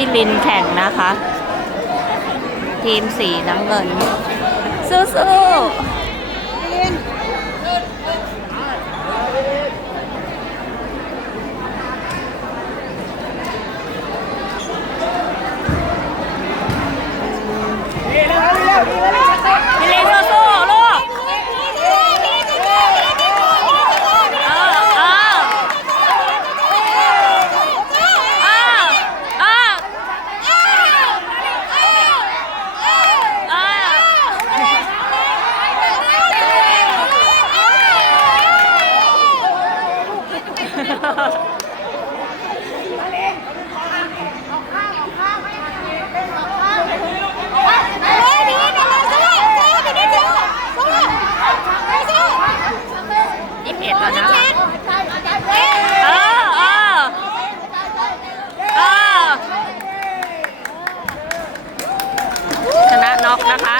พี่ลินแข่งนะคะ ทีมสีน้ำเงินสู้ๆ พี่ลินสู้ๆลูก เออเออเออเออยี่สิบเอ็ดแล้วนะ เออเออเออชนะน็ อกนะคะ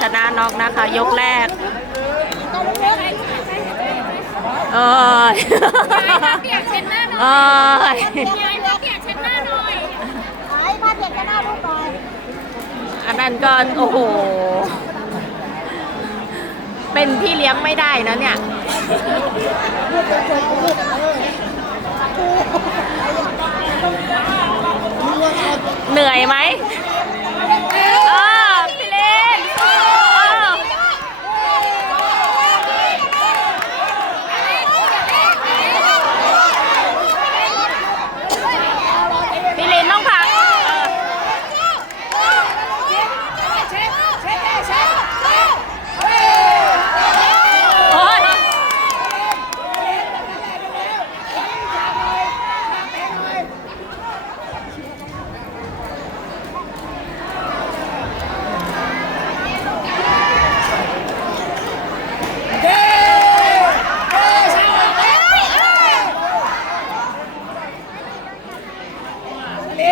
ชนะน็อกนะคะ ยกแรก เออเปียกเช็ดหน้าหน่อยเออยายเปียกเช็ดหน้าหน่อยขายผ้าเด็กก็น่ารูปหน่อยอันนั้นก็โอ้โห เป็นพี่เลี้ยงไม่ได้นะเนี่ยเหนื่อยไหมเออพี่เล่นสู้เออพี่ลินต้องพักเออโอ้ย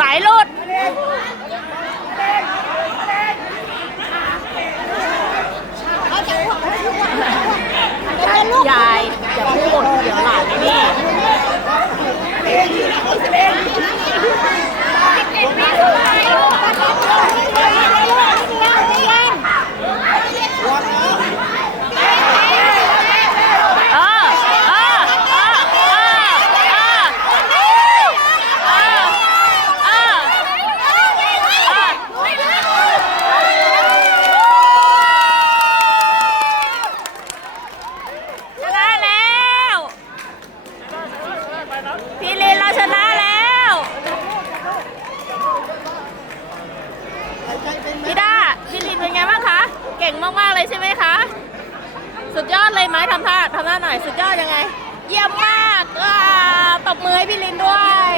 สายหลุด ยายอย่าพูดเดี๋ยวหลานไอ้นี่ เออ เออ เออ เออ เออ เออ ชนะแล้ว พี่ลินเราชนะแล้ว พี่ด้าพี่ลินเป็นไงบ้างคะ เก่งมากๆเลยใช่ไหมคะ สุดยอดเลยไหมทำท่าทำท่าหน่อย สุดยอดยังไง เยี่ยมมากตบมือให้พี่ลินด้วย